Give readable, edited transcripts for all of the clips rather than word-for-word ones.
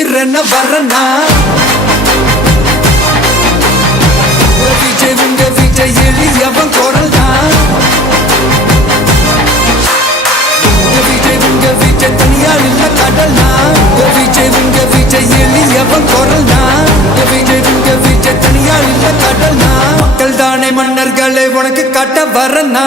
உயிர் என்ன வரனா விஜய் உங்க விஜய் எளியவன் குரல் தான் விஜய் உங்க விஜய் தனியார் இல்ல கடல் தான் விஜய் உங்க விஜய் எளியவன் குரல் தான் விஜய் உங்க விஜய் தனியார் இல்ல கடல் தான் மக்கள் தானே மன்னர்களை உனக்கு காட்ட வரனா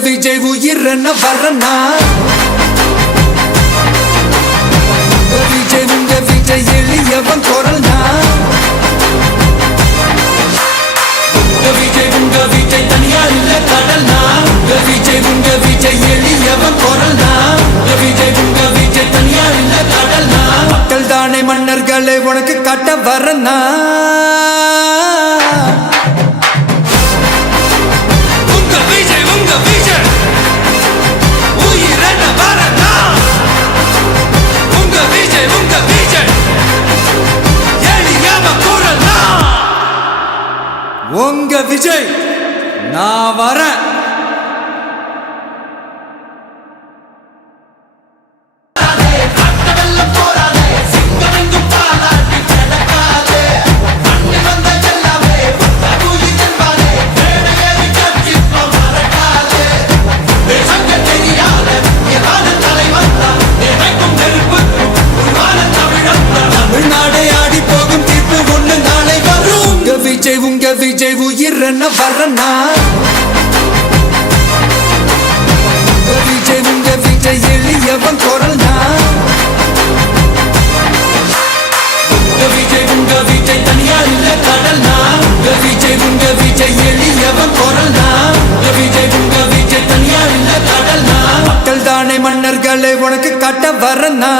விஜய் உயிர் என்ன வரனா விஜய் உங்க விஜய் எளியவன் குரல் தான் விஜய் உங்க விஜய் தனியார் இல்ல கடல் தான் விஜய் உங்க விஜய் எளியவன் குரல் தான் விஜய் உங்க விஜய் தனியார் இல்ல கடல் தான் மக்கள் தானே மன்னர்களை உனக்கு காட்ட வரனா உங்க விஜய் நான் வரேன் உங்க விஜய் உயிர் என்ன வரனா விஜய் உங்க விஜய் எளியவன் குரல் தான் விஜய் உங்க விஜய் தனியார் இல்ல கடல் தான் விஜய் உங்க விஜய் எளியவன் குரல் தான் விஜய் உங்க விஜய் தனியார் இல்ல கடல் தான் மக்கள் தானே மன்னர்களை உனக்கு காட்ட வரனா